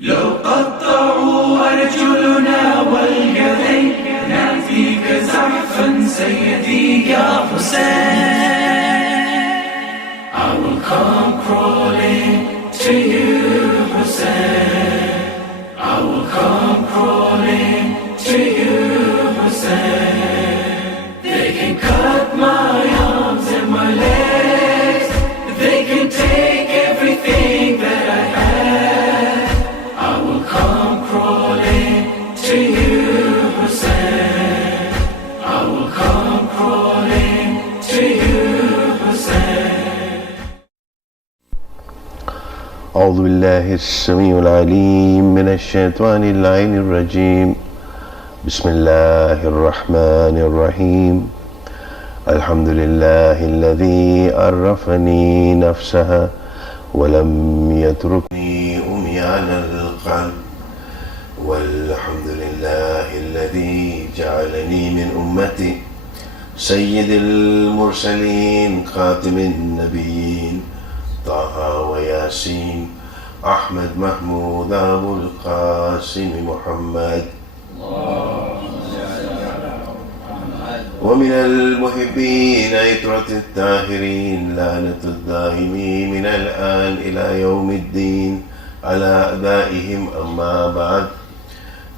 لو قطعوا أرجلنا واليدين فيك زحفا سيدي يا حسين. I will come crawling to you, Hussein. I will come crawling to you, Hussein. They can cut my arms and my legs. They can take everything that I have. I will come crawling to you, Hussein. I will come crawling to you, Hussein. أعوذ بالله السميع العليم من الشيطان اللعين الرجيم. بسم الله الرحمن الرحيم. الحمد لله الذي عرفني نفسها ولم يتركني أمي على القلب. والحمد لله الذي جعلني من أمتي سيد المرسلين خاتم النبيين طه وياسين أحمد محمود أبو القاسم محمد. ومن المحبين عترة الطاهرين لعنة الدائمين من الآن إلى يوم الدين على أعدائهم. أما بعد،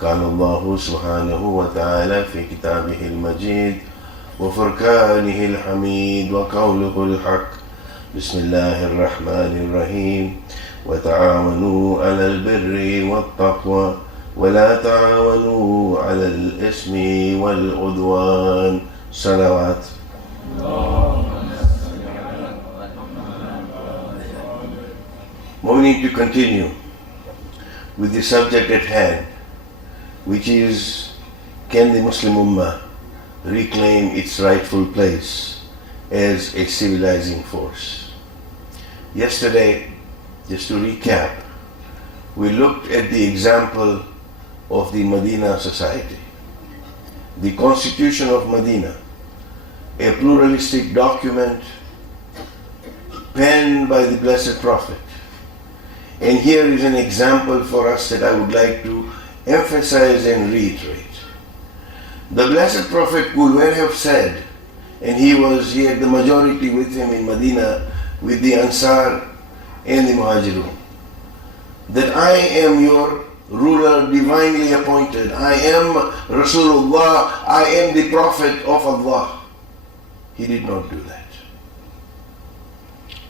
قال الله سبحانه وتعالى في كتابه المجيد وفرقانه الحميد وقوله الحق: بسم الله الرحمن الرحيم. وتعاونوا على البر والتقوى ولا تعاونوا على الإثم والعدوان. صلوات. Moving to continue with the subject at hand, which is, can the Muslim Ummah reclaim its rightful place as a civilizing force? Yesterday, just to recap, we looked at the example of the Medina society, the Constitution of Medina, a pluralistic document penned by the Blessed Prophet. And here is an example for us that I would like to emphasize and reiterate. The Blessed Prophet could well have said, and he had the majority with him in Medina, with the Ansar and the Muhajirun, that I am your ruler divinely appointed. I am Rasulullah. I am the Prophet of Allah. He did not do that.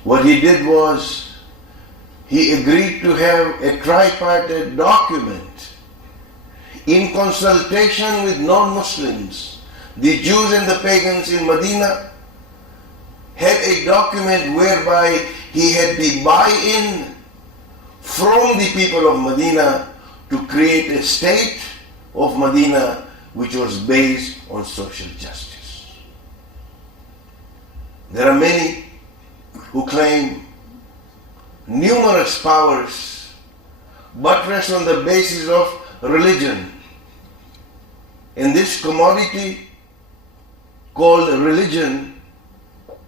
What he did was, he agreed to have a tripartite document in consultation with non-Muslims. The Jews and the pagans in Medina had a document whereby he had the buy-in from the people of Medina to create a state of Medina which was based on social justice. There are many who claim numerous powers buttressed on the basis of religion. And this commodity called religion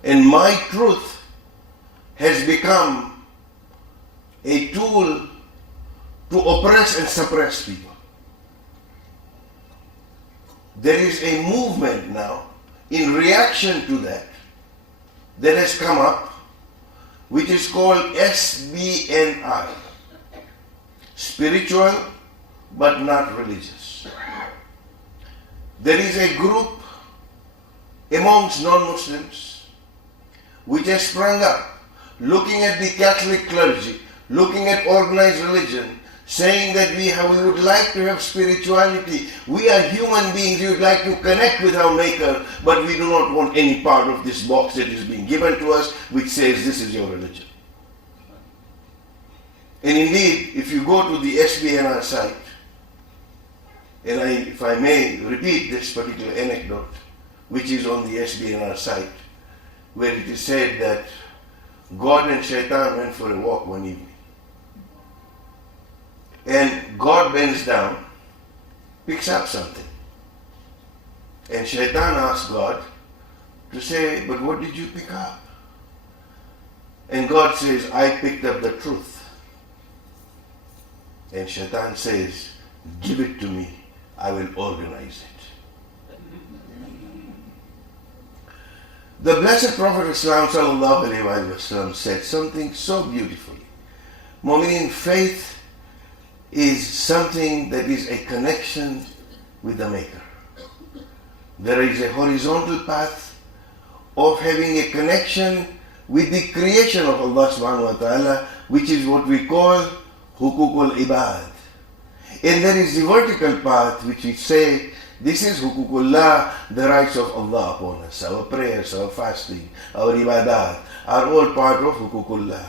and my truth has become a tool to oppress and suppress people. There is a movement now in reaction to that has come up, which is called SBNI, spiritual but not religious. There is a group amongst non-Muslims which has sprung up, looking at the Catholic clergy, looking at organized religion, saying that we would like to have spirituality. We are human beings, we would like to connect with our Maker, but we do not want any part of this box that is being given to us which says this is your religion. And indeed, if you go to the SBNR site, and if I may repeat this particular anecdote, which is on the SBNR site, where it is said that God and Shaitan went for a walk one evening. And God bends down, picks up something. And Shaitan asks God to say, but what did you pick up? And God says, I picked up the truth. And Shaitan says, give it to me, I will organize it. The Blessed Prophet ﷺ said something so beautifully. Mu'mineen, faith is something that is a connection with the Maker. There is a horizontal path of having a connection with the creation of Allah subhanahu wa ta'ala, which is what we call hukukul ibad. And there is the vertical path which we say, this is hukukullah, the rights of Allah upon us. Our prayers, our fasting, our ibadat are all part of hukukullah.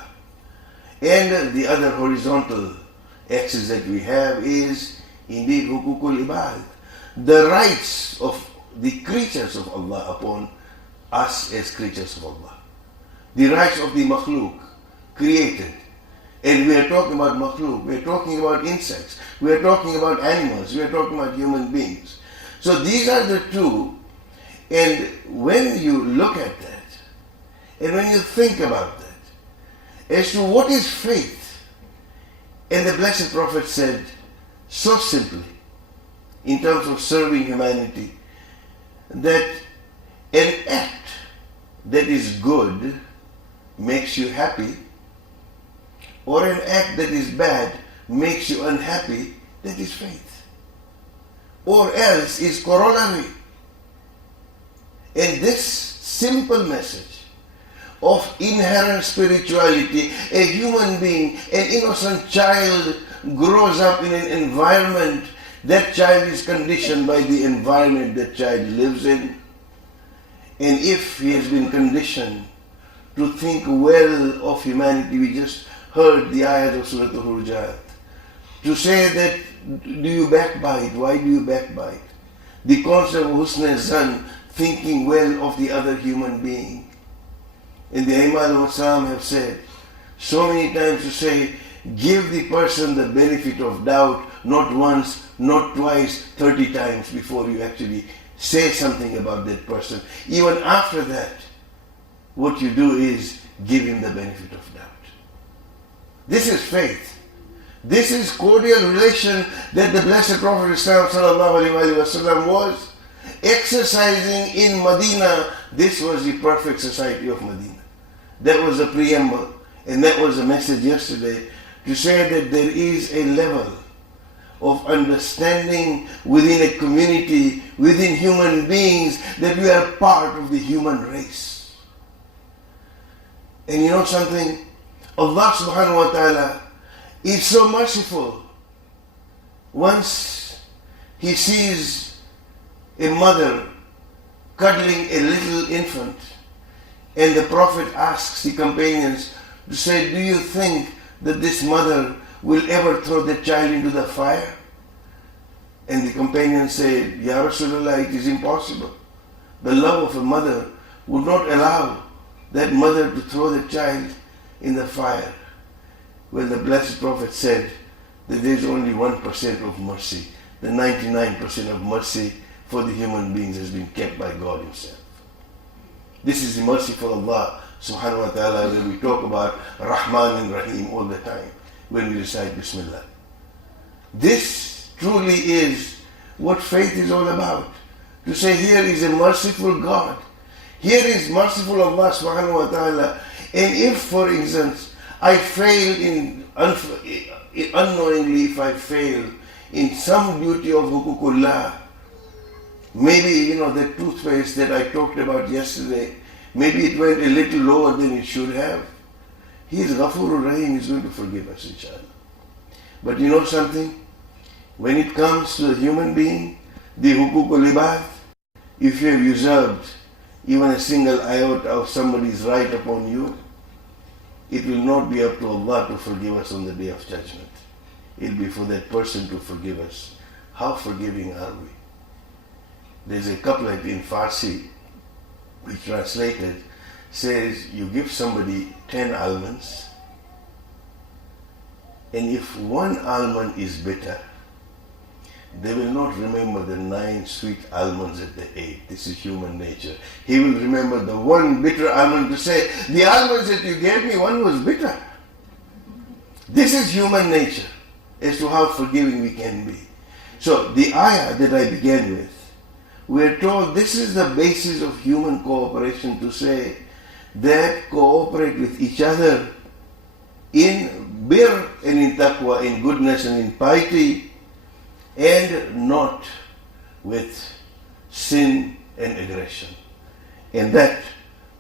And the other horizontal axis that we have is indeed hukukul ibad, the rights of the creatures of Allah upon us as creatures of Allah. The rights of the makhluk, created. And we are talking about makhluk, we are talking about insects, we are talking about animals, we are talking about human beings. So these are the two, and when you look at that, and when you think about that, as to what is faith, and the Blessed Prophet said so simply, in terms of serving humanity, that an act that is good makes you happy, or an act that is bad makes you unhappy, that is faith. Or else is corollary. And this simple message of inherent spirituality, a human being, an innocent child grows up in an environment, that child is conditioned by the environment that child lives in. And if he has been conditioned to think well of humanity, we just heard the ayat of Surah Al-Hujurat, to say that, do you backbite? Why do you backbite? The concept of husn zan, thinking well of the other human being. And the Imam al-Masam have said so many times to say, give the person the benefit of doubt, not once, not twice, 30 times before you actually say something about that person. Even after that, what you do is give him the benefit of doubt. This is faith. This is cordial relation that the Blessed Prophet ﷺ was exercising in Medina. This was the perfect society of Medina. That was the preamble, and that was the message yesterday, to say that there is a level of understanding within a community, within human beings, that we are part of the human race. And you know something? Allah subhanahu wa ta'ala is so merciful. Once he sees a mother cuddling a little infant, and the Prophet asks the companions to say, do you think that this mother will ever throw the child into the fire? And the companions said, Ya Rasulullah, it is impossible. The love of a mother would not allow that mother to throw the child in the fire. Well, the Blessed Prophet said that there is only 1% of mercy. The 99% of mercy for the human beings has been kept by God Himself. This is the merciful Allah subhanahu wa ta'ala, when we talk about Rahman and Rahim all the time, when we recite Bismillah. This truly is what faith is all about. To say, here is a merciful God. Here is merciful Allah subhanahu wa ta'ala. And if, for instance, I fail unknowingly, if I fail in some duty of hukukullah, maybe, the toothpaste that I talked about yesterday, maybe it went a little lower than it should have. He is Ghafurur Rahim, He's going to forgive us, inshallah. But you know something? When it comes to a human being, the hukukul ibad, if you have usurped even a single iota of somebody's right upon you, it will not be up to Allah to forgive us on the Day of Judgment. It will be for that person to forgive us. How forgiving are we? There's a couplet in Farsi, which translated says, you give somebody 10 almonds, and if one almond is bitter, they will not remember the 9 sweet almonds that they ate. This is human nature. He will remember the one bitter almond to say, the almonds that you gave me, one was bitter. This is human nature. as to how forgiving we can be. So the ayah that I began with, we're told this is the basis of human cooperation, to say that cooperate with each other in bir and in taqwa, in goodness and in piety, and not with sin and aggression. And that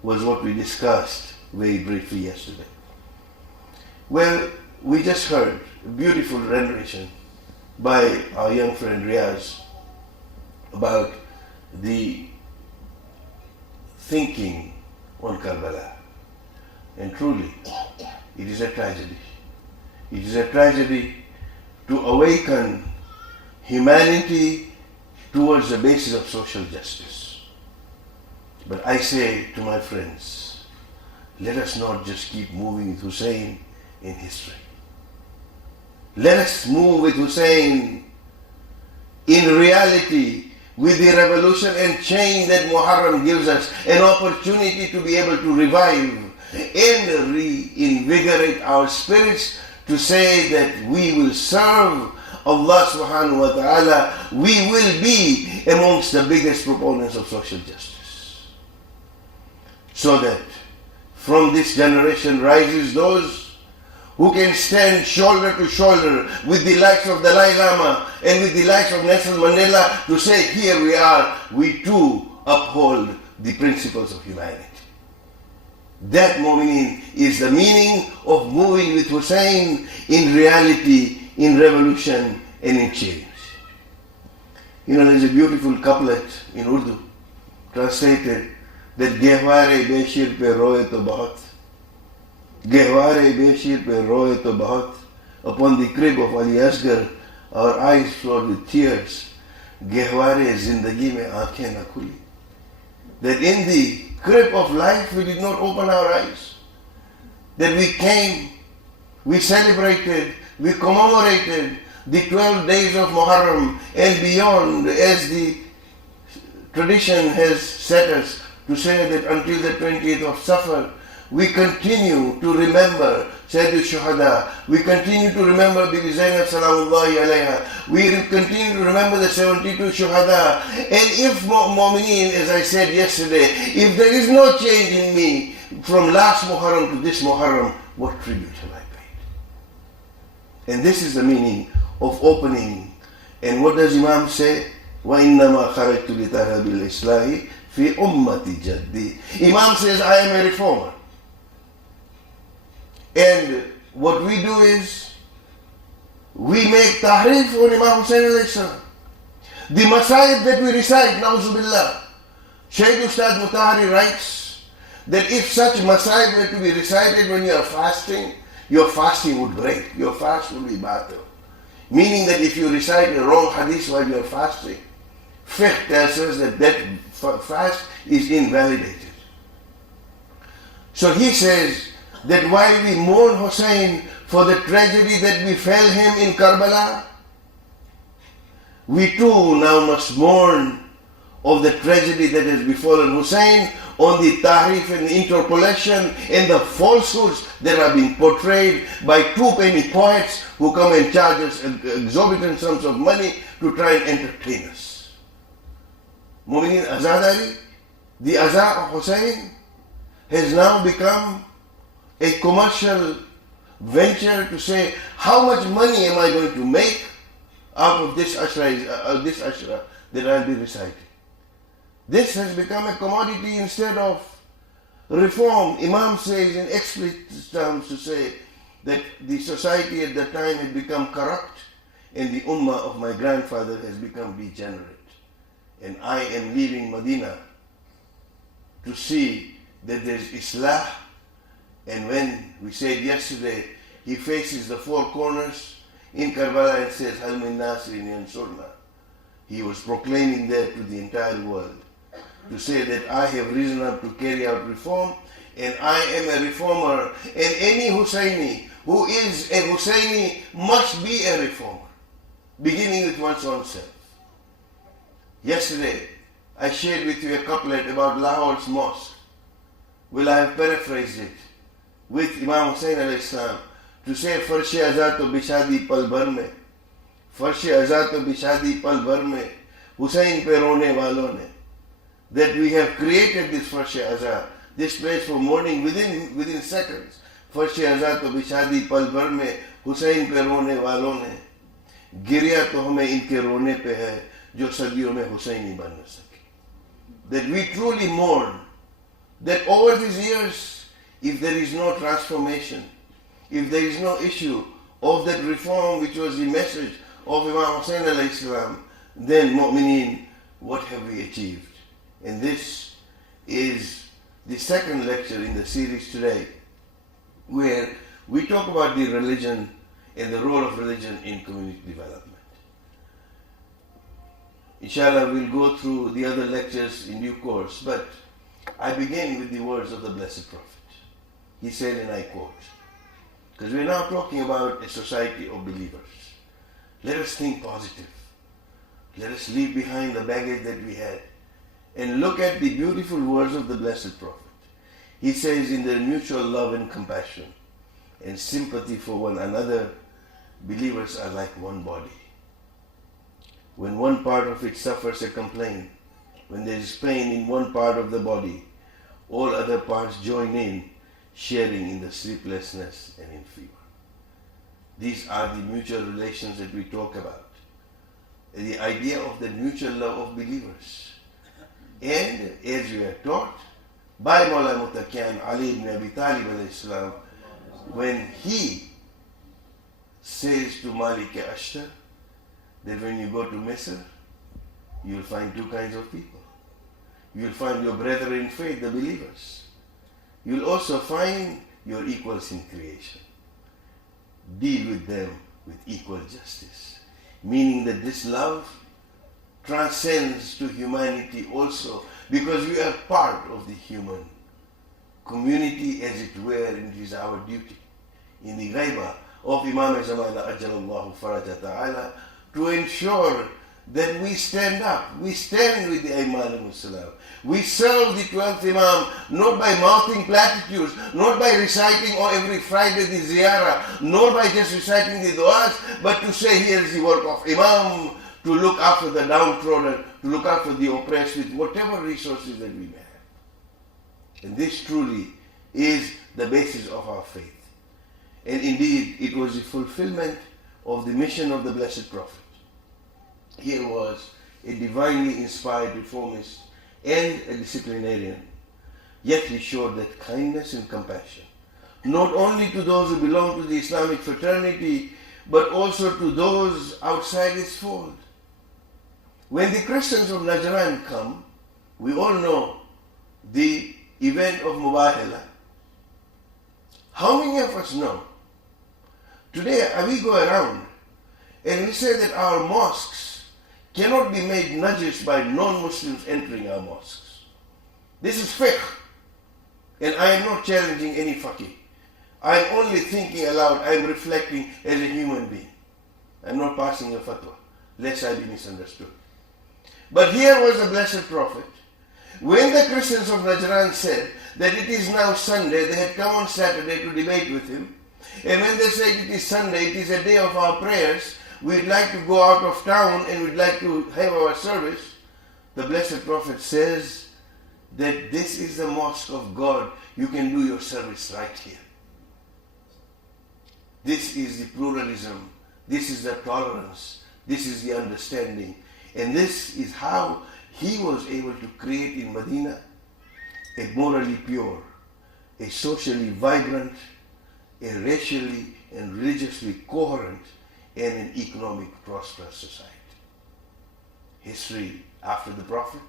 was what we discussed very briefly yesterday. Well, we just heard a beautiful rendition by our young friend Riaz about the thinking on Karbala. And truly, it is a tragedy. It is a tragedy to awaken humanity towards the basis of social justice. But I say to my friends, let us not just keep moving with Hussein in history. Let us move with Hussein in reality, with the revolution and change that Moharram gives us, an opportunity to be able to revive and reinvigorate our spirits, to say that we will serve Allah subhanahu wa ta'ala. We will be amongst the biggest proponents of social justice. So that from this generation rises those who can stand shoulder to shoulder with the likes of Dalai Lama and with the likes of Nelson Mandela, to say, here we are, we too uphold the principles of humanity. That mu'mineen is the meaning of moving with Hussein in reality, in revolution and in change. You know, there's a beautiful couplet in Urdu translated that Gehware Beshir pe roye to bahut. Gehware Beshir pe roye to bahut. Upon the crib of Ali Asghar, our eyes flowed with tears. Gehware zindagi mein aankhein na khuli. That in the crib of life we did not open our eyes. That we came, we celebrated, we commemorated the 12 days of Moharram and beyond, as the tradition has set us to say that until the 20th of Safar, we continue to remember Sayyid al-Shuhada. We continue to remember Bibi Zainab Salamullahi alayha. We continue to remember the 72 Shuhada. And if mu'mineen, as I said yesterday, if there is no change in me from last Muharram to this Muharram, what tribute have I paid? And this is the meaning of opening. And what does Imam say? وَإِنَّمَا خَرَجْتُ لِتَرَى بِالْإِصْلَاحِ فِي أُمَّةِ جَدِّي. Imam says, I am a reformer. And what we do is, we make tahrif on Imam Hussain alayhi salam. The masaib that we recite, na'uzubillah. Shaykh Ustad Mutahari writes that if such masaib were to be recited when you are fasting, your fasting would break. Your fast would be batil. Meaning that if you recite a wrong hadith while you are fasting, fiqh tells us that that fast is invalidated. So he says that while we mourn Hussein for the tragedy that befell him in Karbala, we too now must mourn of the tragedy that has befallen Hussein on the tahrif and the interpolation and the falsehoods that are being portrayed by two-penny poets who come and charge us exorbitant sums of money to try and entertain us. Mu'mineen Azadari, the Azaa of Hussein, has now become a commercial venture to say, how much money am I going to make out of this ashra that I'll be reciting? This has become a commodity instead of reform. Imam says in explicit terms to say that the society at that time had become corrupt and the ummah of my grandfather has become degenerate. And I am leaving Medina to see that there is Islah. And when we said yesterday, he faces the four corners in Karbala and says, Hal min nasirin yansurna. He was proclaiming there to the entire world to say that I have risen up to carry out reform and I am a reformer, and any Husseini who is a Husseini must be a reformer, beginning with one's own self. Yesterday, I shared with you a couplet about Lahore's mosque. Well, I have paraphrased it with Imam Hussain alayhi salam to say farsh azaa to bishadi pal bhar mein, farsh azaa to bishadi pal bhar mein, Hussain pe rone walon ne, that we have created this farsh azaa, this place for mourning within seconds. Farsh azaa to bishadi pal bhar mein, Hussain pe rone walon ne, गिरिया तो हमें इनके रोने पे है जो सदियों में हुसैन ही बन न सके. That we truly mourn that over these years, if there is no transformation, if there is no issue of that reform which was the message of Imam Hussain alayhi salam, then mu'mineen, what have we achieved? And this is the second lecture in the series today, where we talk about the religion and the role of religion in community development. Inshallah, we'll go through the other lectures in due course, but I begin with the words of the Blessed Prophet. He said, and I quote, because we're now talking about a society of believers. Let us think positive. Let us leave behind the baggage that we had and look at the beautiful words of the Blessed Prophet. He says, in their mutual love and compassion and sympathy for one another, believers are like one body. When one part of it suffers a complaint, when there is pain in one part of the body, all other parts join in, sharing in the sleeplessness and in fever. These are the mutual relations that we talk about. The idea of the mutual love of believers. And as we are taught by Mawla Mutakiyan Ali ibn Abi Talib alayhi salam, when he says to Malik Ashtar that when you go to Misr, you will find two kinds of people. You will find your brethren in faith, the believers. You will also find your equals in creation. Deal with them with equal justice. Meaning that this love transcends to humanity also, because we are part of the human community, as it were, and it is our duty in the ghaibah of Imam Zamana Ajjalallahu Faraja Ta'ala to ensure that we stand up, we stand with the Imam Salam. We serve the 12th Imam not by mouthing platitudes, not by reciting every Friday the ziyarah, nor by just reciting the du'as, but to say here is the work of Imam, to look after the downtrodden, to look after the oppressed with whatever resources that we may have. And this truly is the basis of our faith. And indeed, it was the fulfillment of the mission of the Blessed Prophet. Here was a divinely inspired reformist and a disciplinarian, yet he showed that kindness and compassion, not only to those who belong to the Islamic fraternity, but also to those outside its fold. When the Christians of Najran come, we all know the event of Mubahala. How many of us know? Today, we go around and we say that our mosques cannot be made najis by non-Muslims entering our mosques. This is fiqh. And I am not challenging any faqih. I am only thinking aloud. I am reflecting as a human being. I am not passing a fatwa, lest I be misunderstood. But here was the Blessed Prophet. When the Christians of Najran said that it is now Sunday, they had come on Saturday to debate with him. And when they said it is Sunday, it is a day of our prayers, we'd like to go out of town and we'd like to have our service, the Blessed Prophet says that this is the mosque of God. You can do your service right here. This is the pluralism. This is the tolerance. This is the understanding. And this is how he was able to create in Medina a morally pure, a socially vibrant, a racially and religiously coherent, and an economic prosperous society. History after the Prophet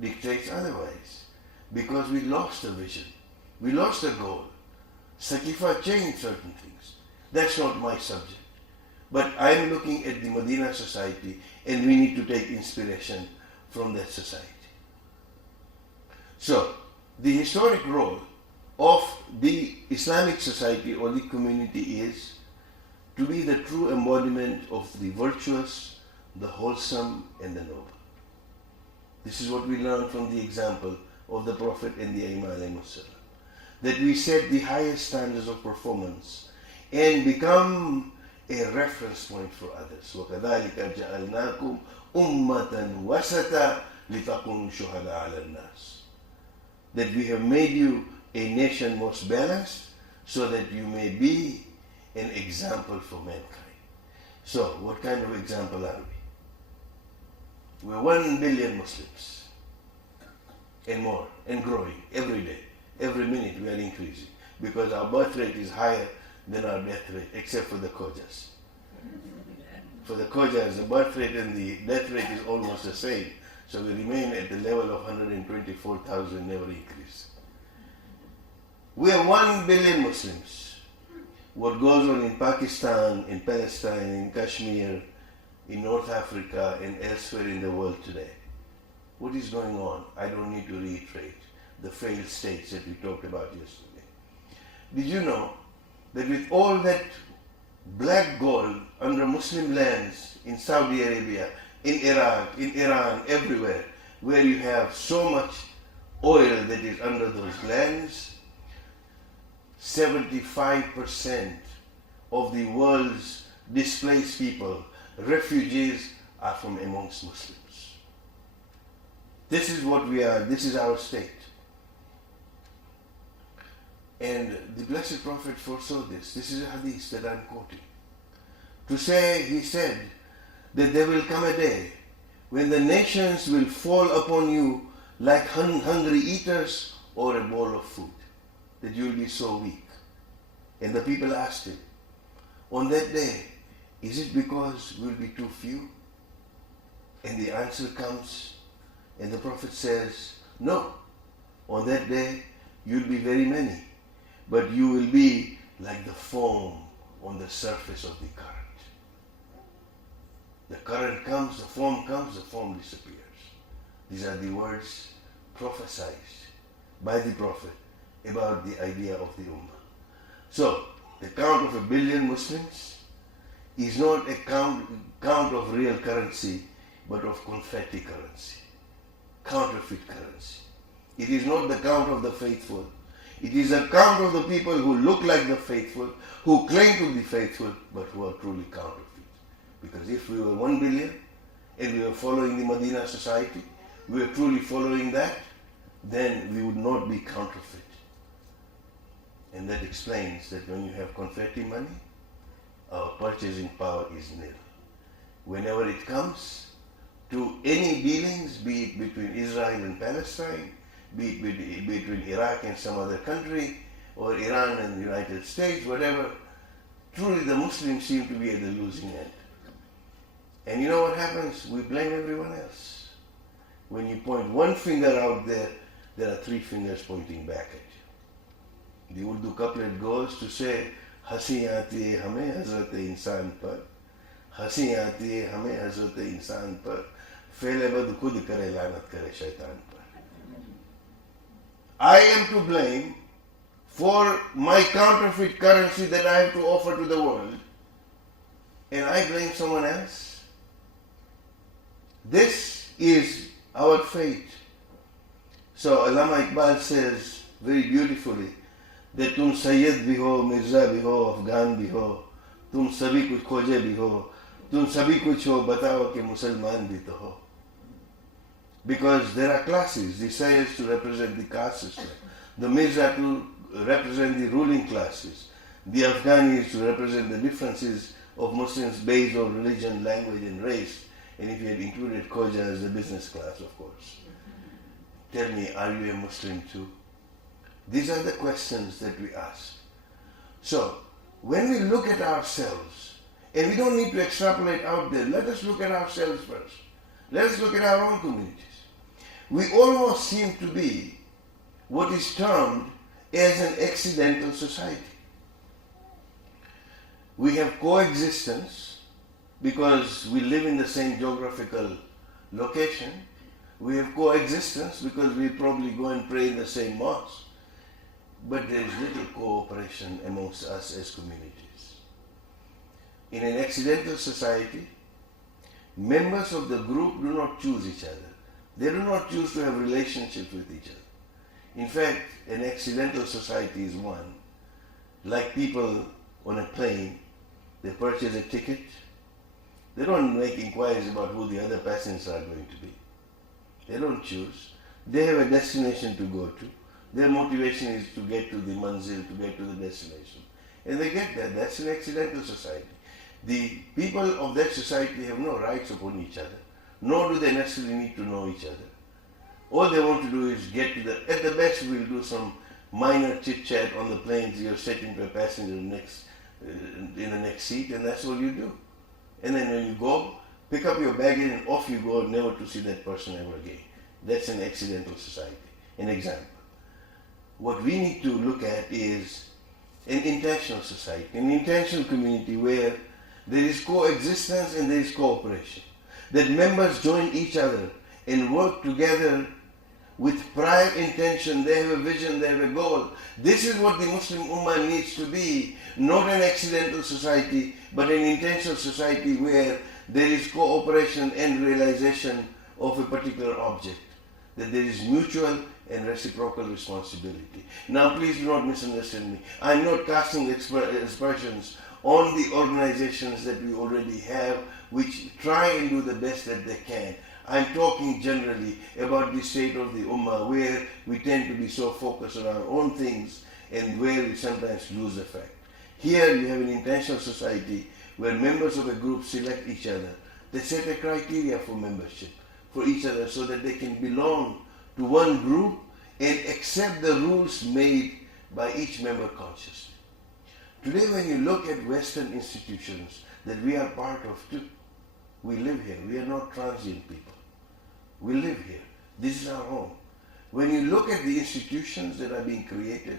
dictates otherwise, because we lost a vision, we lost a goal. Saqifa changed certain things. That's not my subject. But I'm looking at the Medina society, and we need to take inspiration from that society. So, the historic role of the Islamic society or the community is to be the true embodiment of the virtuous, the wholesome, and the noble. This is what we learn from the example of the Prophet and the Imam alayhi salam, that we set the highest standards of performance and become a reference point for others. وَكَذَلِكَ جَعَلْنَاكُمْ أُمَّةً وَسَطًا لِتَكُونُوا شُهَدَاءَ عَلَى النَّاسِ. That we have made you a nation most balanced, so that you may be an example for mankind. So, what kind of example are we? We're 1 billion Muslims and more, and growing every day. Every minute we are increasing, because our birth rate is higher than our death rate, except for the Khojas. For the Khojas, the birth rate and the death rate is almost the same. So we remain at the level of 124,000, never increase. We are 1 billion Muslims. What goes on in Pakistan, in Palestine, in Kashmir, in North Africa, and elsewhere in the world today. What is going on? I don't need to reiterate the failed states that we talked about yesterday. Did you know that with all that black gold under Muslim lands in Saudi Arabia, in Iraq, in Iran, everywhere, where you have so much oil that is under those lands, 75% of the world's displaced people, refugees, are from amongst Muslims. This is what we are, this is our state. And the Blessed Prophet foresaw this. This is a hadith that I'm quoting. To say, he said, that there will come a day when the nations will fall upon you like hungry eaters or a bowl of food, that you will be so weak. And the people asked him, on that day, is it because we will be too few? And the answer comes, and the Prophet says, no, on that day you'll be very many, but you will be like the foam on the surface of the current. The current comes, the foam disappears. These are the words prophesied by the Prophet about the idea of the Ummah. So, the count of 1 billion Muslims is not a count of real currency, but of confetti currency, counterfeit currency. It is not the count of the faithful. It is a count of the people who look like the faithful, who claim to be faithful, but who are truly counterfeit. Because if we were 1 billion and we were following the Medina society, we were truly following that, then we would not be counterfeit. And that explains that when you have confetti money, our purchasing power is nil. Whenever it comes to any dealings, be it between Israel and Palestine, be it between Iraq and some other country, or Iran and the United States, whatever, truly the Muslims seem to be at the losing end. And you know what happens? We blame everyone else. When you point one finger out there, there are 3 fingers pointing back at you. The Urdu couplet goes to say, हंसी आती है हमें हजरत इंसान पर, हंसी आती है हमें हजरत इंसान पर, फेले बद खुद करे लानत करे शैतान पर. I am to blame for my counterfeit currency that I have to offer to the world, and I blame someone else. This is our fate. So Allama Iqbal says very beautifully that तुम सैयद भी हो, मिर्जा भी हो, अफगान भी हो, तुम सभी कुछ खोजे भी हो, तुम सभी कुछ हो, बताओ कि मुसलमान भी तो हो. Because there are classes, the Sayyids to represent the caste system, the Mirza to represent the ruling classes, the Afghanis to represent the differences of Muslims based on religion, language and race, and if you had included Khoja as the business class, of course. Tell me, are you a Muslim too? These are the questions that we ask. So, when we look at ourselves, and we don't need to extrapolate out there, let us look at ourselves first. Let us look at our own communities. We almost seem to be what is termed as an accidental society. We have coexistence because we live in the same geographical location. We have coexistence because we probably go and pray in the same mosque. But there is little cooperation amongst us as communities. In an accidental society, members of the group do not choose each other. They do not choose to have relationships with each other. In fact, an accidental society is one, like people on a plane, they purchase a ticket. They don't make inquiries about who the other passengers are going to be. They don't choose. They have a destination to go to. Their motivation is to get to the manzil, to get to the destination. And they get there. That's an accidental society. The people of that society have no rights upon each other, nor do they necessarily need to know each other. All they want to do is get to at the best we'll do some minor chit chat on the planes. You're sitting to a passenger in the next seat, and that's all you do. And then when you go, pick up your baggage and off you go, never to see that person ever again. That's an accidental society, an example. What we need to look at is an intentional society, an intentional community where there is coexistence and there is cooperation. That members join each other and work together with prior intention. They have a vision, they have a goal. This is what the Muslim Ummah needs to be, not an accidental society, but an intentional society where there is cooperation and realization of a particular object, that there is mutual and reciprocal responsibility. Now please do not misunderstand me. I am not casting aspersions on the organizations that we already have, which try and do the best that they can. I'm talking generally about the state of the Ummah, where we tend to be so focused on our own things and where we sometimes lose the fact. Here you have an intentional society where members of a group select each other. They set a criteria for membership for each other so that they can belong to one group and accept the rules made by each member consciously. Today when you look at Western institutions that we are part of too, we live here. We are not transient people. We live here. This is our home. When you look at the institutions that are being created,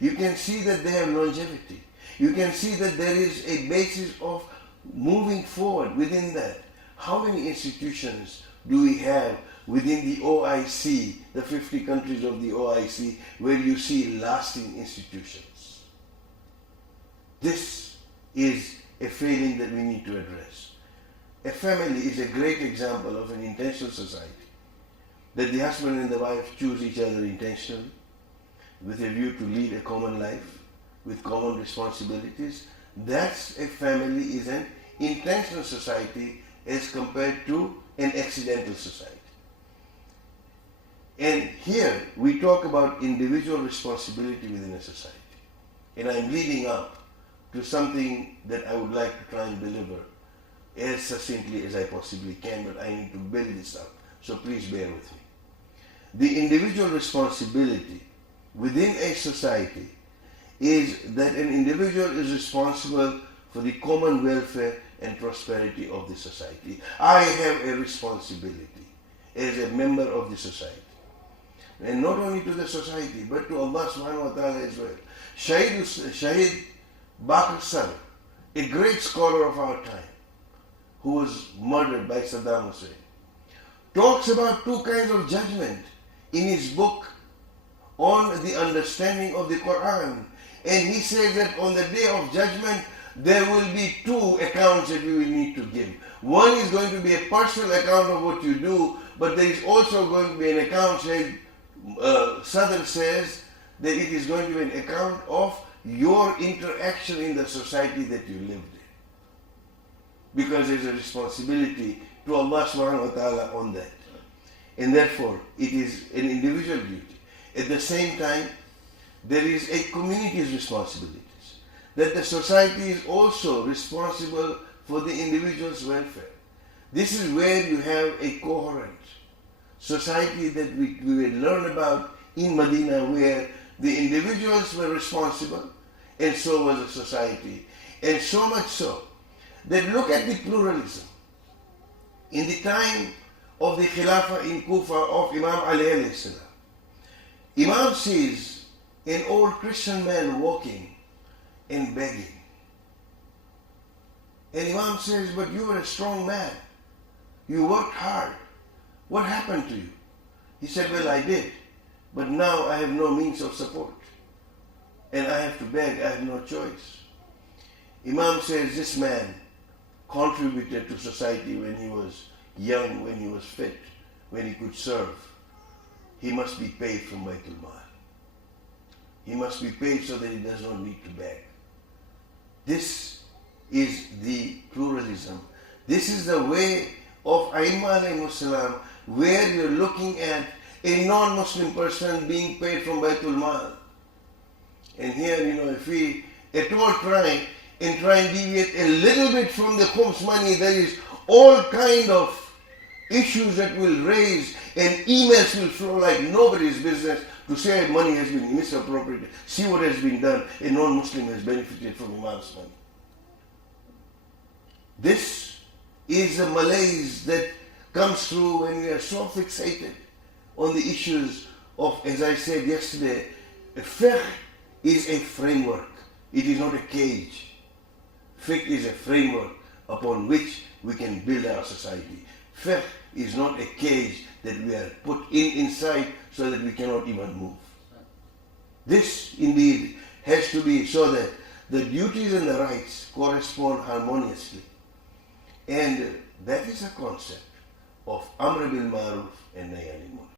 you can see that they have longevity. You can see that there is a basis of moving forward within that. How many institutions do we have within the OIC, the 50 countries of the OIC, where you see lasting institutions? This is a failing that we need to address. A family is a great example of an intentional society, that the husband and the wife choose each other intentionally with a view to lead a common life with common responsibilities. That's a family is an intentional society as compared to an accidental society. And here we talk about individual responsibility within a society. And I'm leading up to something that I would like to try and deliver as succinctly as I possibly can, but I need to build this up. So please bear with me. The individual responsibility within a society is that an individual is responsible for the common welfare and prosperity of the society. I have a responsibility as a member of the society. And not only to the society, but to Allah subhanahu wa ta'ala as well. Shahid Bakr Sadr, a great scholar of our time, who was murdered by Saddam Hussein, talks about two kinds of judgment in his book on the understanding of the Quran. And he says that on the day of judgment, there will be two accounts that we will need to give. One is going to be a personal account of what you do, but there is also going to be an account, Sadr says, that it is going to be an account of your interaction in the society that you lived in. Because there is a responsibility to Allah subhanahu wa ta'ala on that. And therefore, it is an individual duty. At the same time, there is a community's responsibilities. That the society is also responsible for the individual's welfare. This is where you have a coherent society that we will learn about in Medina, where the individuals were responsible and so was the society. And so much so that look at the pluralism. In the time of the Khilafah in Kufa of Imam Ali alayhi salam, Imam sees an old Christian man walking and begging. And Imam says, but you were a strong man. You worked hard. What happened to you? He said, well, I did. But now I have no means of support. And I have to beg. I have no choice. Imam says, this man contributed to society when he was young, when he was fit, when he could serve. He must be paid from Baitul Mal. He must be paid so that he does not need to beg. This is the pluralism. This is the way of Aimma alayhimus salam, where you're looking at a non-Muslim person being paid from Baitul Mal. And here, if we at all try and deviate a little bit from the khums money, there is all kind of issues that will raise and emails will flow like nobody's business to say money has been misappropriated. See what has been done. A non-Muslim has benefited from Imam's money. This is the malaise that comes through when we are so fixated on the issues of, as I said yesterday, fiqh is a framework. It is not a cage. Fiqh is a framework upon which we can build our society. Fiqh is not a cage that we are put inside so that we cannot even move. This indeed has to be so that the duties and the rights correspond harmoniously. And that is a concept of Amr bil Ma'ruf and Nahy anil Munkar.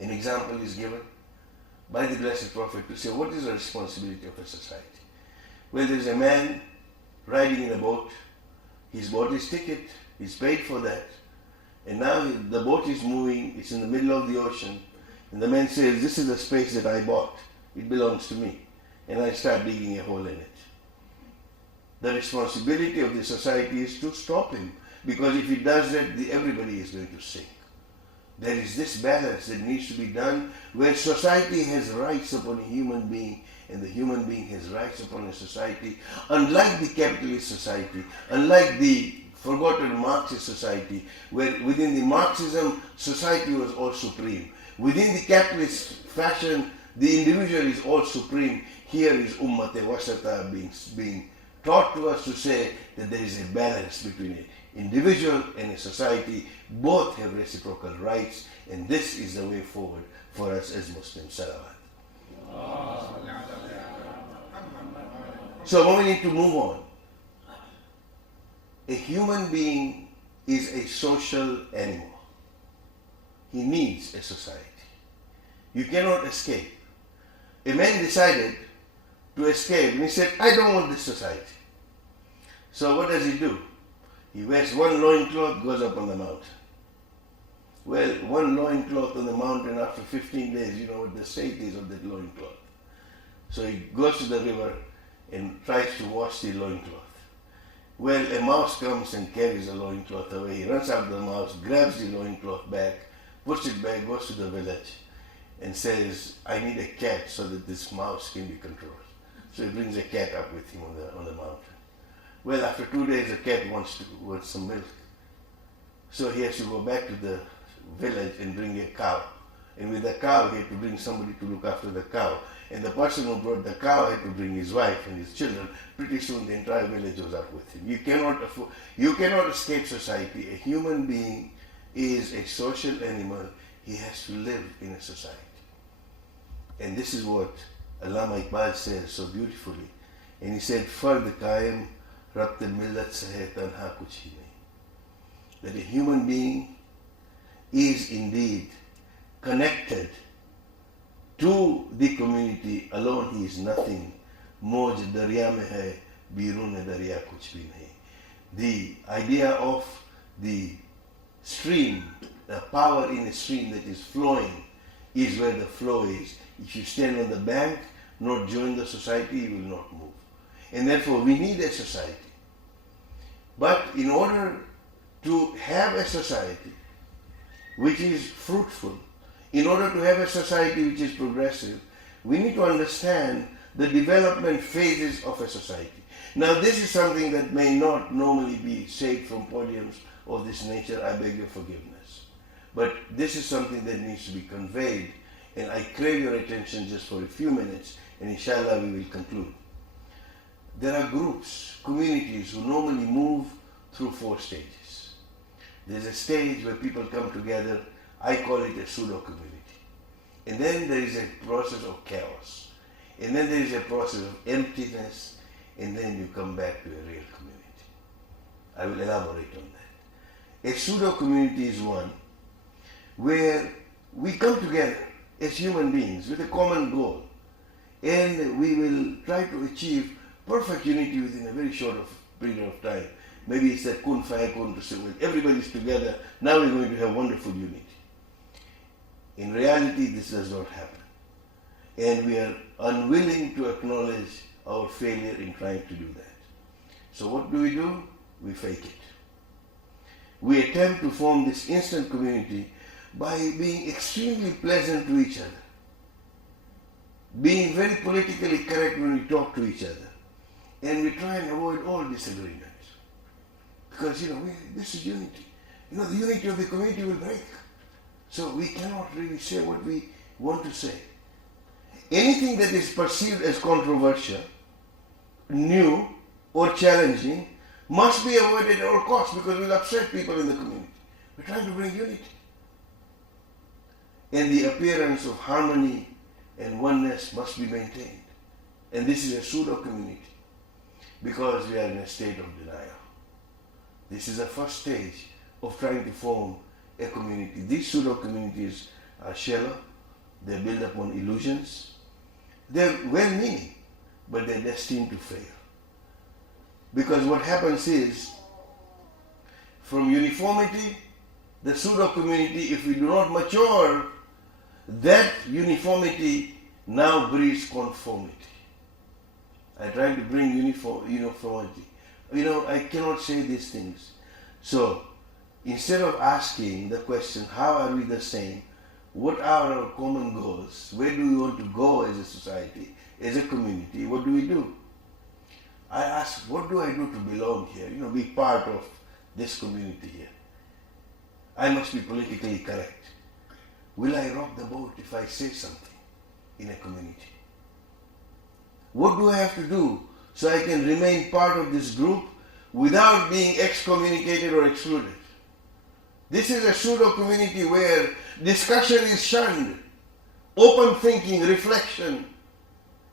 An example is given by the Blessed Prophet to say what is the responsibility of a society. Well, there is a man riding in a boat. He's bought his ticket. He's paid for that. And now the boat is moving. It's in the middle of the ocean. And the man says, this is the space that I bought. It belongs to me. And I start digging a hole in it. The responsibility of the society is to stop him. Because if he does that, everybody is going to sink. There is this balance that needs to be done where society has rights upon a human being and the human being has rights upon a society. Unlike the capitalist society, unlike the forgotten Marxist society, where within the Marxism, society was all supreme. Within the capitalist fashion, the individual is all supreme. Here is Ummate Wasata being taught to us to say that there is a balance between an individual and a society. Both have reciprocal rights, and this is the way forward for us as Muslims. Salawat. So we need to move on. A human being is a social animal. He needs a society. You cannot escape. A man decided to escape and he said, I don't want this society. So what does he do? He wears one loincloth, goes up on the mountain. Well, one loincloth on the mountain after 15 days, you know what the state is of that loincloth. So he goes to the river and tries to wash the loincloth. Well, a mouse comes and carries the loincloth away. He runs after the mouse, grabs the loincloth back, puts it back, goes to the village and says, I need a cat so that this mouse can be controlled. So he brings a cat up with him on the mountain. Well, after 2 days, the cat wants some milk. So he has to go back to the village and bring a cow. And with the cow, he had to bring somebody to look after the cow. And the person who brought the cow had to bring his wife and his children. Pretty soon, the entire village was up with him. You cannot escape society. A human being is a social animal. He has to live in a society. And this is what Allama Iqbal says so beautifully. And he said, Fard Qaim Rabt Millat Sahe Tanha Kuch Hi Nahi. That a human being is indeed connected to the community. Alone he is nothing. Moj darya mein hai, birun darya kuch bhi nahi. The idea of the stream, the power in a stream that is flowing, is where the flow is. If you stand on the bank, not join the society, you will not move. And therefore we need a society. But in order to have a society which is fruitful, in order to have a society which is progressive, we need to understand the development phases of a society. Now this is something that may not normally be said from podiums of this nature. I beg your forgiveness. But this is something that needs to be conveyed, and I crave your attention just for a few minutes, and inshallah we will conclude. There are groups, communities who normally move through 4 stages. There's a stage where people come together. I call it a pseudo-community. And then there is a process of chaos. And then there is a process of emptiness. And then you come back to a real community. I will elaborate on that. A pseudo-community is one where we come together as human beings with a common goal. And we will try to achieve perfect unity within a very short period of time. Maybe it's that kun fayakun to say, well, everybody's together, now we're going to have wonderful unity. In reality, this does not happen. And we are unwilling to acknowledge our failure in trying to do that. So what do? We fake it. We attempt to form this instant community by being extremely pleasant to each other, being very politically correct when we talk to each other, and we try and avoid all disagreements. Because, this is unity. The unity of the community will break. So we cannot really say what we want to say. Anything that is perceived as controversial, new, or challenging must be avoided at all costs because it will upset people in the community. We're trying to bring unity. And the appearance of harmony and oneness must be maintained. And this is a pseudo-community because we are in a state of denial. This is the first stage of trying to form a community. These pseudo-communities are shallow, they're built upon illusions, they're well-meaning, but they're destined to fail. Because what happens is, from uniformity, the pseudo-community, if we do not mature, that uniformity now breeds conformity. I try to bring uniformity. I cannot say these things. So, instead of asking the question, how are we the same? What are our common goals? Where do we want to go as a society, as a community? What do? I ask, what do I do to belong here? Be part of this community here. I must be politically correct. Will I rock the boat if I say something in a community? What do I have to do so I can remain part of this group without being excommunicated or excluded? This is a pseudo-community where discussion is shunned, open thinking, reflection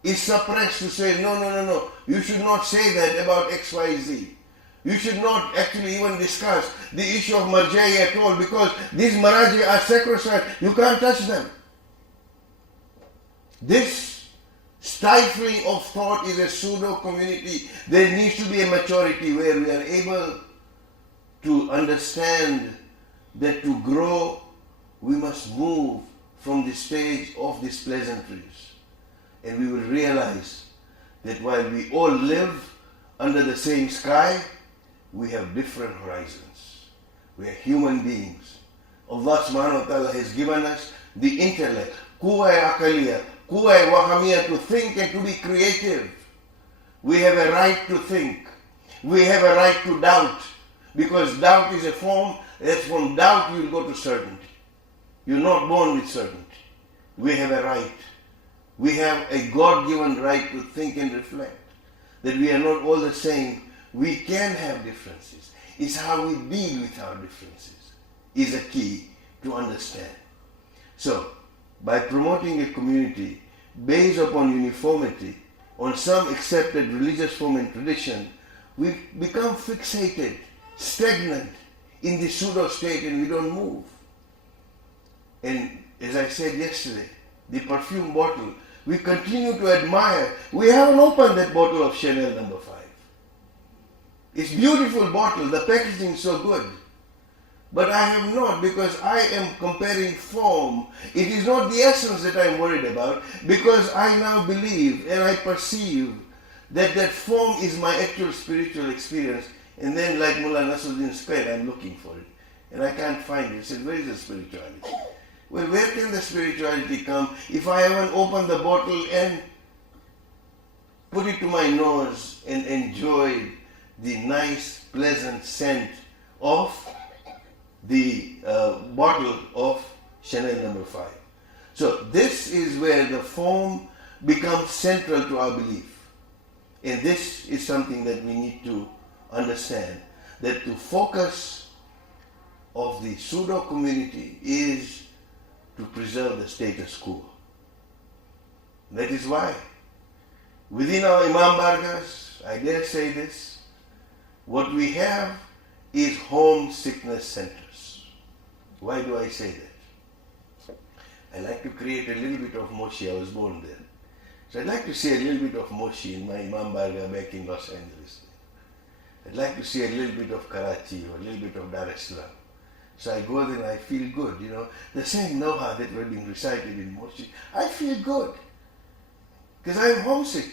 is suppressed to say, no, you should not say that about XYZ. You should not actually even discuss the issue of marjai at all because these maraji are sacrosanct. You can't touch them. This stifling of thought is a pseudo-community. There needs to be a maturity where we are able to understand that to grow, we must move from the stage of these pleasantries. And we will realize that while we all live under the same sky, we have different horizons. We are human beings. Allah subhanahu wa ta'ala has given us the intellect, quwwah akaliya, quwwah wahamiya, to think and to be creative. We have a right to think. We have a right to doubt. Because doubt is a form, that from doubt you will go to certainty. You're not born with certainty. We have a right. We have a God-given right to think and reflect. That we are not all the same. We can have differences. It's how we deal with our differences is a key to understand. So, by promoting a community based upon uniformity, on some accepted religious form and tradition, we become fixated, stagnant in the pseudo-state and we don't move. And as I said yesterday, the perfume bottle, we continue to admire. We haven't opened that bottle of Chanel No. 5. It's a beautiful bottle, the packaging is so good. But I have not, because I am comparing form. It is not the essence that I am worried about, because I now believe and I perceive that that form is my actual spiritual experience. And then, like Mullah Nasruddin said, I'm looking for it. And I can't find it. He said, where is the spirituality? Well, where can the spirituality come if I haven't opened the bottle and put it to my nose and enjoyed the nice, pleasant scent of the bottle of Chanel No. 5. So this is where the form becomes central to our belief. And this is something that we need to understand, that the focus of the pseudo community is to preserve the status quo. That is why within our Imam Bargas, I dare say this, what we have is homesickness centers. Why do I say that? I like to create a little bit of Moshi. I was born there. So I'd like to see a little bit of Moshi in my Imam Barga back in Los Angeles. I'd like to see a little bit of Karachi or a little bit of Dar es Salaam. So I go there and I feel good, you know. The same Noha that were being recited in Moshi, I feel good. Because I'm homesick.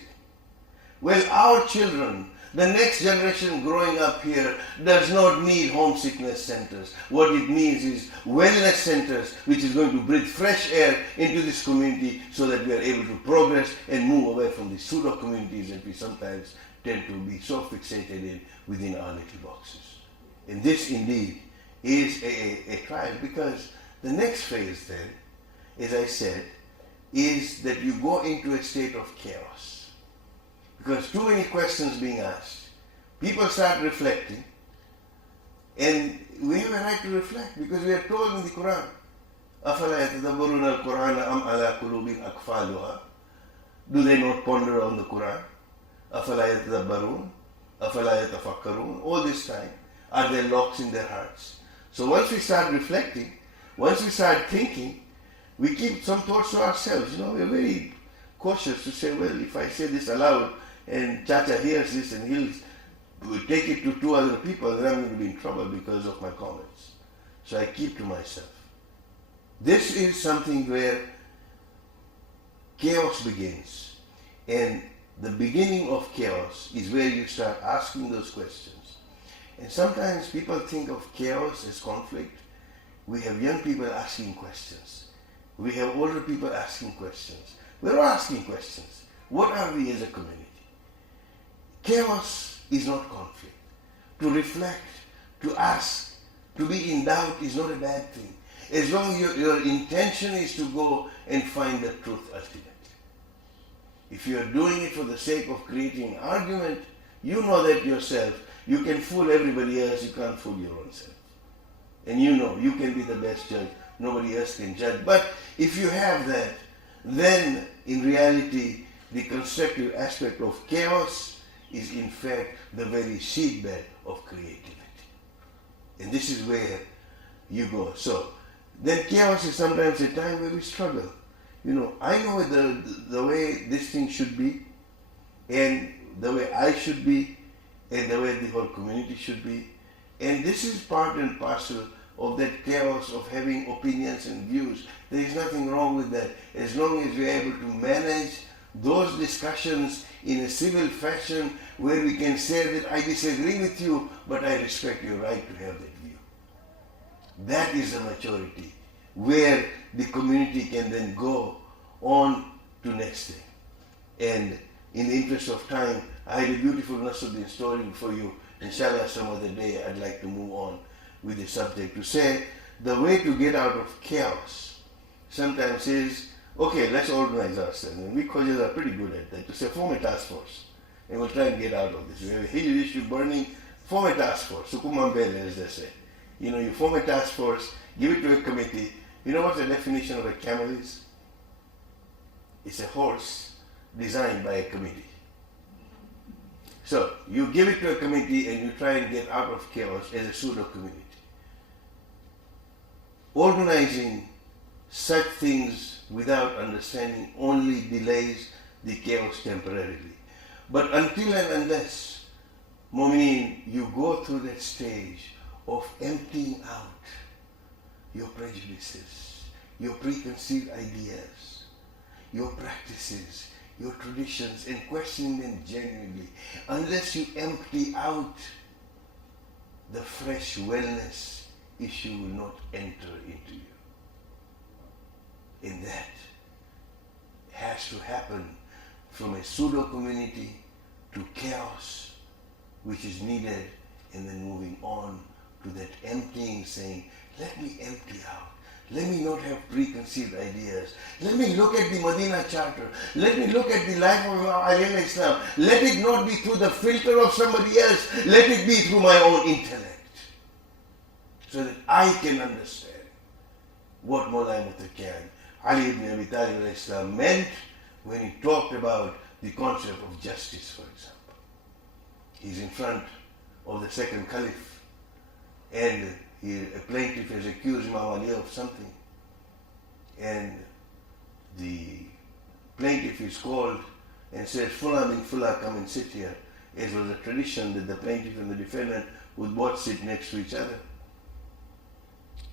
Well, our children, the next generation growing up here, does not need homesickness centers. What it needs is wellness centers, which is going to breathe fresh air into this community so that we are able to progress and move away from the pseudo communities that we sometimes tend to be so fixated in within our little boxes. And this indeed is a trial, because the next phase then, as I said, is that you go into a state of chaos. Because too many questions being asked, people start reflecting, and we have a right to reflect because we are told in the Quran, أَفَلَا يَتَدَبَّرُونَ الْقُرْآنَ أَمْ عَلَى قُلُوبٍ أَقْفَالُهَا. Do they not ponder on the Quran? أَفَلَا يَتَدَبَّرُونَ أَفَلَا يَتَفَكَّرُونَ. All this time, are there locks in their hearts? So once we start reflecting, once we start thinking, we keep some thoughts to ourselves. You know, we're very cautious to say, well, if I say this aloud and Chacha hears this and he'll take it to two other people, then I'm going to be in trouble because of my comments. So I keep to myself. This is something where chaos begins. And the beginning of chaos is where you start asking those questions. And sometimes people think of chaos as conflict. We have young people asking questions. We have older people asking questions. We're all asking questions. What are we as a community? Chaos is not conflict. To reflect, to ask, to be in doubt is not a bad thing. As long as your intention is to go and find the truth ultimately. If you are doing it for the sake of creating an argument, you know that yourself. You can fool everybody else, you can't fool your own self. And you know, you can be the best judge, nobody else can judge. But if you have that, then in reality, the constructive aspect of chaos is in fact the very seedbed of creativity. And this is where you go. So, then chaos is sometimes a time where we struggle. You know, I know the way this thing should be, and the way I should be, and the way the whole community should be. And this is part and parcel of that chaos of having opinions and views. There is nothing wrong with that, as long as we are able to manage those discussions in a civil fashion where we can say that I disagree with you, but I respect your right to have that view. That is the maturity, where the community can then go on to next thing. And in the interest of time, I had a beautiful Nasruddin story for you. Inshallah, some other day I'd like to move on with the subject to say the way to get out of chaos sometimes is, okay, let's organize ourselves. And we Khojas are pretty good at that, to say form a task force and we'll try and get out of this. We have a huge issue burning, form a task force, sukumambele as they say. You know, you form a task force, give it to a committee. You know what the definition of a camel is? It's a horse designed by a committee. So you give it to a committee and you try and get out of chaos as a pseudo community. Organizing such things without understanding only delays the chaos temporarily. But until and unless, Mu'mineen, you go through that stage of emptying out your prejudices, your preconceived ideas, your practices, your traditions, and questioning them genuinely, unless you empty out, the fresh wellness issue will not enter into you. And that has to happen from a pseudo community to chaos, which is needed, and then moving on to that emptying, saying, let me empty out. Let me not have preconceived ideas. Let me look at the Medina Charter. Let me look at the life of Alayhi Islam. Let it not be through the filter of somebody else. Let it be through my own intellect. So that I can understand what Mawlana Mutakiyan, Ali ibn Abi Talib alayhi Islam meant when he talked about the concept of justice, for example. He's in front of the second caliph, and a plaintiff has accused Imam Ali of something, and the plaintiff is called and says, Fulan bin Fulan, come and sit here, it was a tradition that the plaintiff and the defendant would both sit next to each other.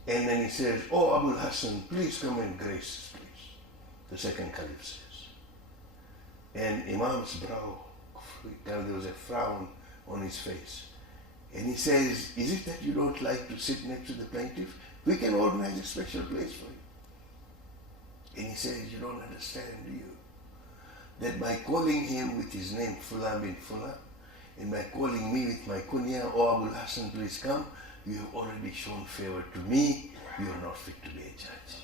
And then he says, oh, Abul Hassan, please come and grace this place. The second caliph says. And Imam's brow, there was a frown on his face. And he says, is it that you don't like to sit next to the plaintiff? We can organize a special place for you. And he says, you don't understand, do you? That by calling him with his name, Fulan bin Fulan, and by calling me with my kunya, oh Abul Hassan, please come, you have already shown favor to me, you are not fit to be a judge.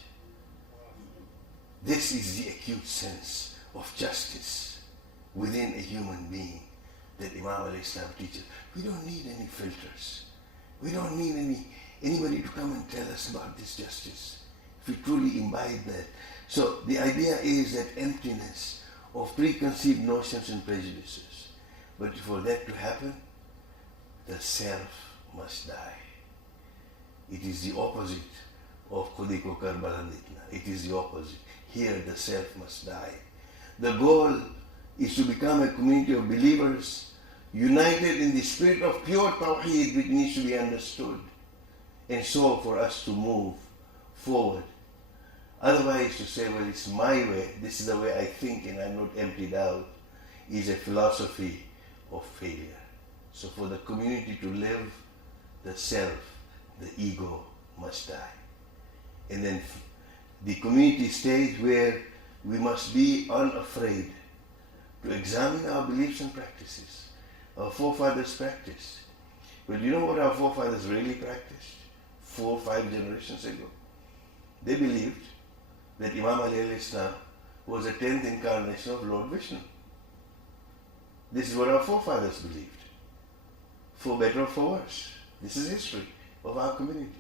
This is the acute sense of justice within a human being that Imam al-Islam teaches. We don't need any filters. We don't need anybody to come and tell us about this justice. If we truly imbibe that. So the idea is that emptiness of preconceived notions and prejudices. But for that to happen, the self must die. It is the opposite of Khudi ko Karbala Ditna. It is the opposite. Here the self must die. The goal is to become a community of believers united in the spirit of pure Tawheed, which needs to be understood. And so for us to move forward. Otherwise to say, well, it's my way, this is the way I think and I'm not emptied out, is a philosophy of failure. So for the community to live, the self, the ego must die. And then the community stage where we must be unafraid to examine our beliefs and practices. Our forefathers practiced. Well, you know what our forefathers really practiced 4 or 5 generations ago? They believed that Imam Ali al-Islam was the 10th incarnation of Lord Vishnu. This is what our forefathers believed. For better or for worse. This is history of our community.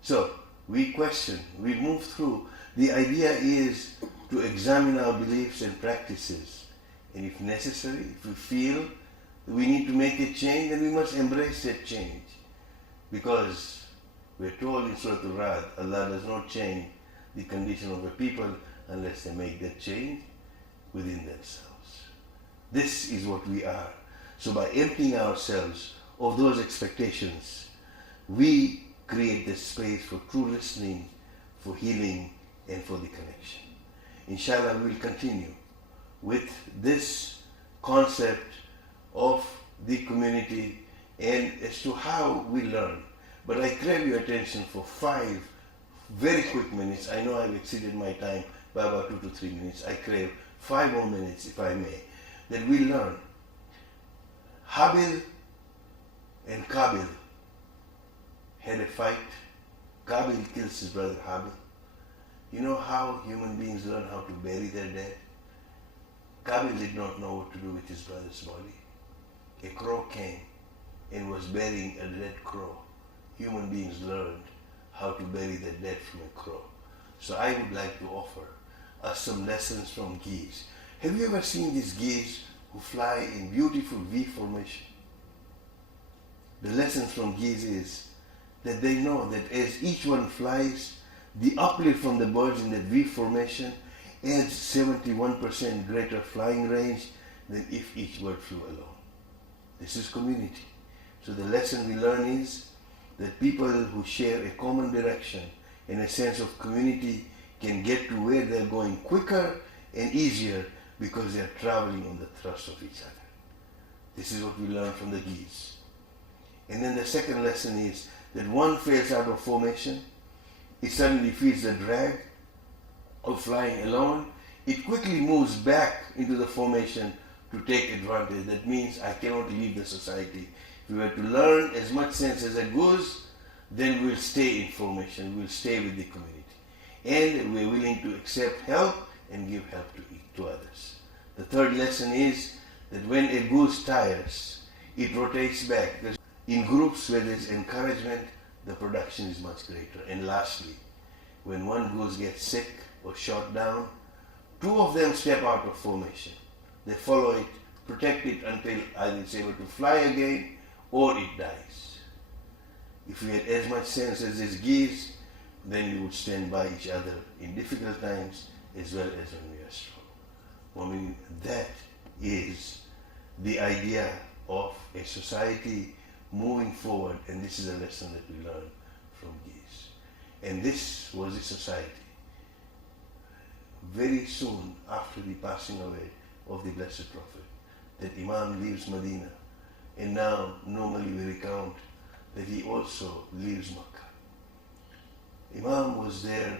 So, we question, we move through. The idea is to examine our beliefs and practices. And if necessary, if we feel that we need to make a change, then we must embrace that change. Because we're told in Surah Al-Ra'd, Allah does not change the condition of a people unless they make that change within themselves. This is what we are. So by emptying ourselves of those expectations, we create the space for true listening, for healing, and for the connection. Inshallah, we will continue with this concept of the community and as to how we learn. But I crave your attention for 5 very quick minutes. I know I've exceeded my time by about 2 to 3 minutes. I crave 5 more minutes, if I may, that we learn. Habil and Qabil had a fight. Qabil kills his brother Habil. You know how human beings learn how to bury their dead? Qabil did not know what to do with his brother's body. A crow came and was burying a dead crow. Human beings learned how to bury their dead from a crow. So I would like to offer us some lessons from geese. Have you ever seen these geese who fly in beautiful V formation? The lessons from geese is that they know that as each one flies, the uplift from the birds in that V formation adds 71% greater flying range than if each bird flew alone. This is community. So the lesson we learn is that people who share a common direction and a sense of community can get to where they're going quicker and easier because they're traveling on the thrust of each other. This is what we learn from the geese. And then the second lesson is that one fails out of formation, it suddenly feels the drag of flying alone, it quickly moves back into the formation to take advantage. That means I cannot leave the society. If we were to learn as much sense as a goose, then we'll stay in formation, we'll stay with the community. And we're willing to accept help and give help to others. The third lesson is that when a goose tires, it rotates back. In groups where there's encouragement, the production is much greater. And lastly, when one goose gets sick or shot down, 2 of them step out of formation. They follow it, protect it until either it's able to fly again or it dies. If we had as much sense as these geese, then we would stand by each other in difficult times as well as when we are strong. I mean, that is the idea of a society moving forward, and this is a lesson that we learn from these. And this was the society. Very soon after the passing away of the Blessed Prophet, that Imam leaves Medina, and now normally we recount that he also leaves Makkah. Imam was there.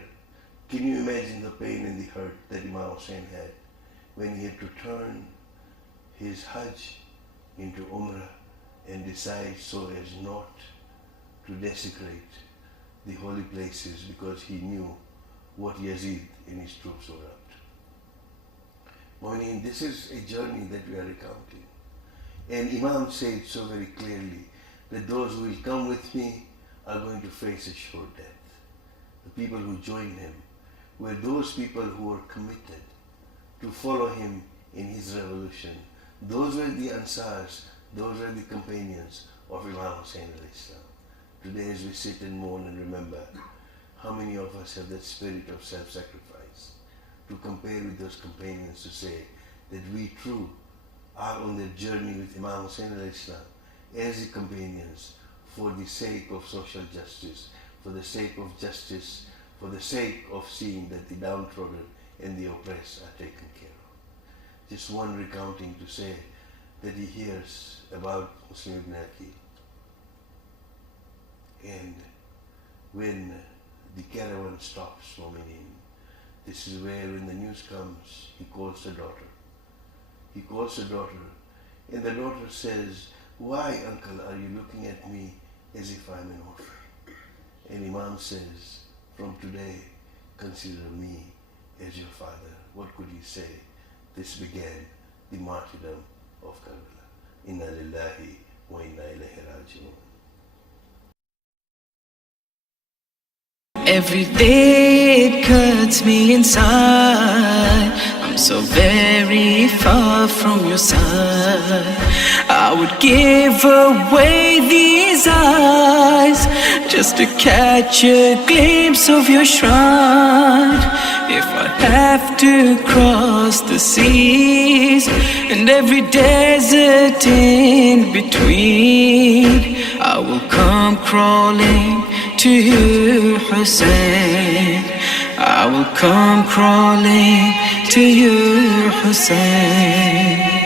Can you imagine the pain and the hurt that Imam Hussein had when he had to turn his Hajj into Umrah and decide so as not to desecrate the holy places because he knew what Yazid and his troops were up to. I mean, this is a journey that we are recounting. And Imam said so very clearly that those who will come with me are going to face a sure death. The people who joined him were those people who were committed to follow him in his revolution. Those were the Ansars, those were the companions of Imam Hussein alayhi salam. Today as we sit and mourn and remember, how many of us have that spirit of self-sacrifice to compare with those companions to say that we too are on the journey with Imam Hussein alayhi salam as the companions for the sake of social justice, for the sake of justice, for the sake of seeing that the downtrodden and the oppressed are taken care of. Just one recounting to say that he hears about Muslim ibn Aqil. And when the caravan stops moving in, this is where when the news comes, he calls the daughter. He calls the daughter, and the daughter says, "Why, uncle, are you looking at me as if I'm an orphan?" And Imam says, "From today, consider me as your father." What could he say? This began the martyrdom of Karbala. Inna lillahi wa inna ilayhi raji'un. Every day it cuts me inside. I'm so very far from your side. I would give away these eyes just to catch a glimpse of your shrine. If I have to cross the seas and every desert in between, I will come crawling to you, Hussein. I will come crawling to you, Hussein.